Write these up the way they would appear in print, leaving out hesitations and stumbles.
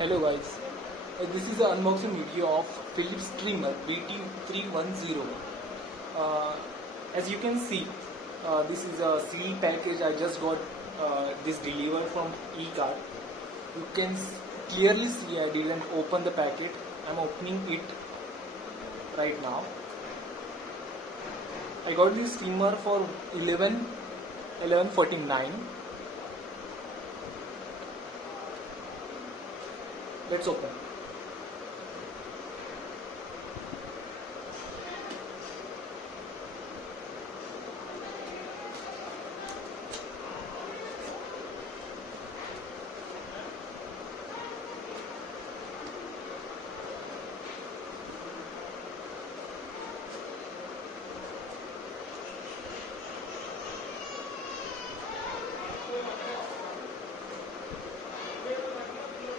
Hello guys, this is an unboxing video of Philips Trimmer BT310. Uh, as you can see, this is a sealed package. I just got this delivered from e-cart. You can clearly see I didn't open the packet. I'm opening it right now. I got this trimmer for 1149. Let's open.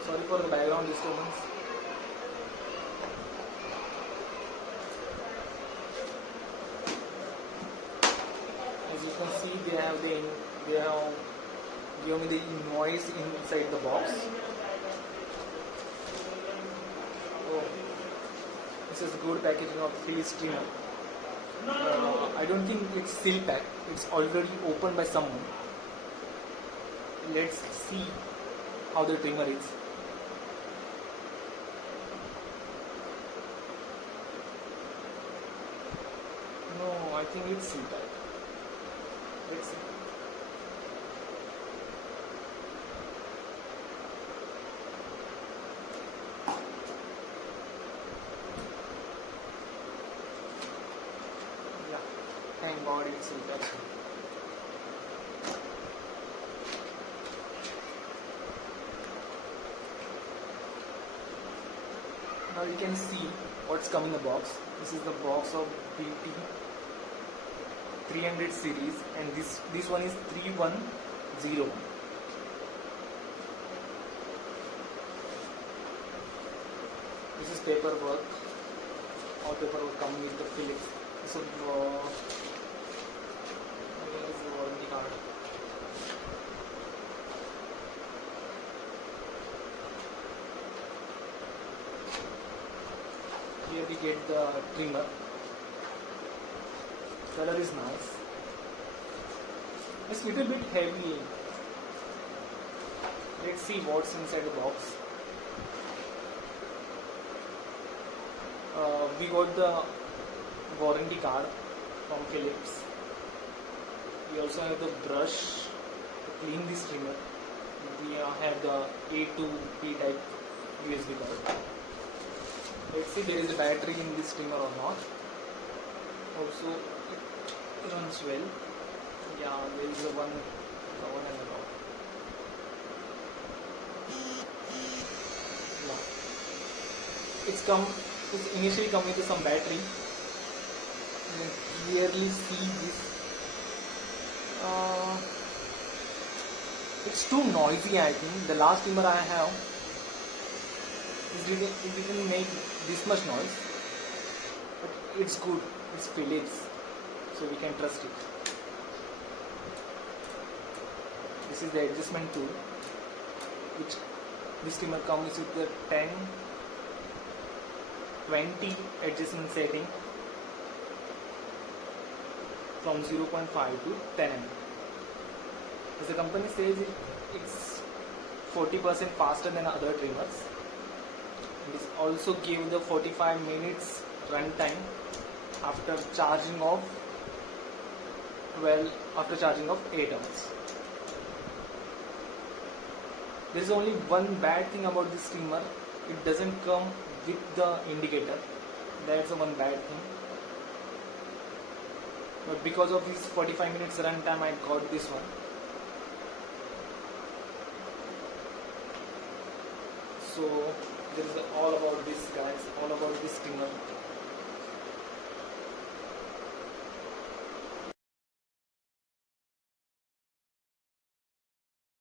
Sorry for the background disturbance. As you can see, they have given me the invoice inside the box. Oh, this is good packaging of Philips trimmer. I don't think it's seal packed. It's already opened by someone. Let's see how the trimmer is. No, I think it's seal packed. Let's see. Yeah, thank God it's seal packed. Now you can see what's come in the box. This is the box of BT 300 series, and this one is 310. This is paperwork. All paperwork coming with the Philips. So here is the warranty card. Here we get the trimmer. Color is nice. It's little bit heavy. Let's see what's inside the box. We got the warranty card from Philips. We also have the brush to clean this trimmer. We have the A to B type USB cord. Let's see there is a battery in this trimmer or not. Also, it runs well. Yeah, there is a one and a top. Yeah. It's initially come with some battery. You can clearly see this. It's too noisy, I think. The last trimmer I have, it didn't make this much noise. But it's good. It's Philips, so we can trust it. This is the adjustment tool, which this trimmer comes with the 10, 20 adjustment setting from 0.5 to 10 mm. As the company says, it's 40% faster than other trimmers. This also gives the 45 minutes run time after charging of 8 hours. There is only one bad thing about this trimmer. It doesn't come with the indicator. That's the one bad thing. But because of this 45 minutes run time, I got this one. So there is all about this, guys. All about this trimmer.